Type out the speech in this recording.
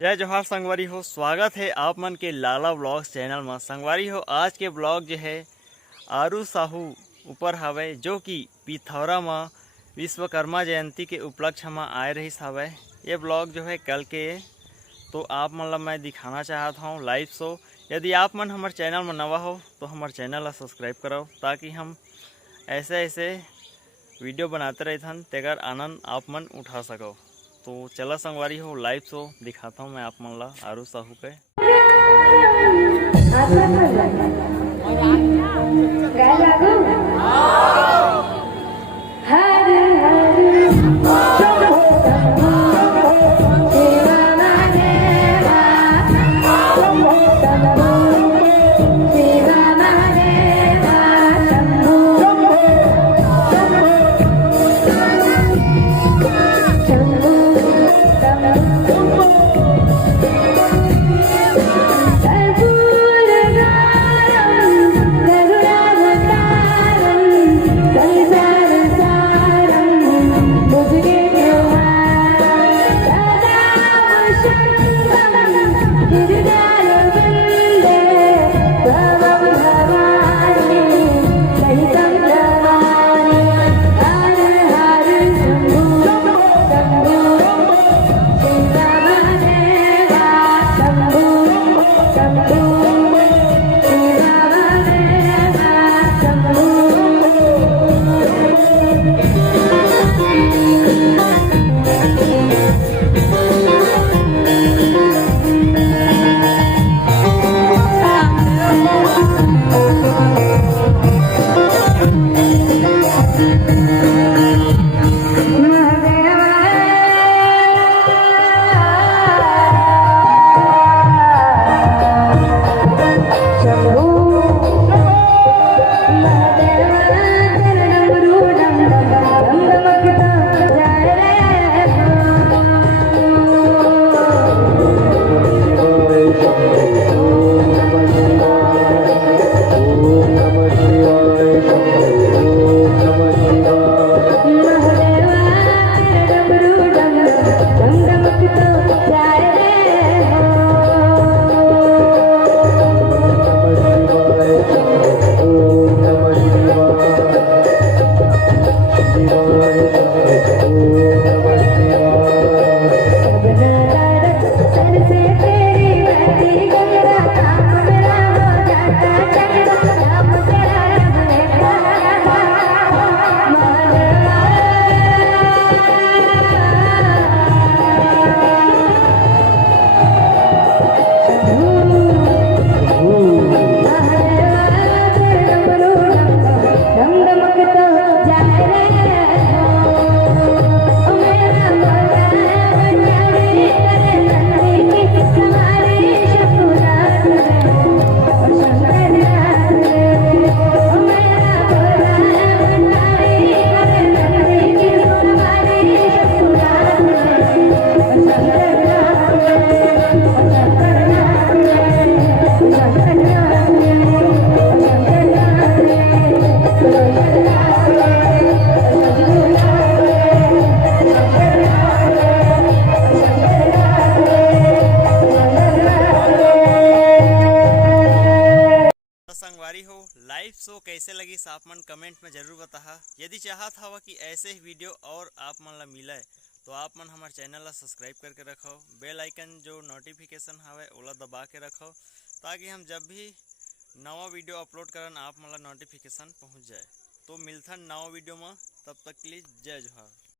जय जोहार संगवारी हो। स्वागत है आप मन के लाला ब्लॉग्स चैनल में। संगवारी हो, आज के ब्लॉग जो है आरू साहू ऊपर हवे, जो कि पिथौरा में विश्वकर्मा जयंती के उपलक्ष्य में आए रही हवे। ये ब्लॉग जो है कल के, तो आप मन ला मैं दिखाना चाहता हूँ लाइव शो। यदि आप मन हमारे चैनल में नवा हो तो हमारे चैनल ला सब्सक्राइब करो, ताकि हम ऐसे ऐसे वीडियो बनाते रहते हैं, तेकर आनंद आप मन उठा सको। तो चला संगवारी हो, लाइव शो दिखाता हूँ मैं आप मन ला आरू साहू के। संगवारी हो, लाइव शो कैसे लगी आप मन कमेंट में जरूर बताहा। यदि चाहत हवा कि ऐसे ही वीडियो और आप मन ला मिले, तो आप मन हमारे चैनल ला सब्सक्राइब करके रखो। बेल आइकन जो नोटिफिकेशन हवे ओला दबा के रखो, ताकि हम जब भी नवा वीडियो अपलोड करन आप मन ला नोटिफिकेशन पहुँच जाए। तो मिलथन नवा वीडियो में, तब तक के लिए जय जोहार।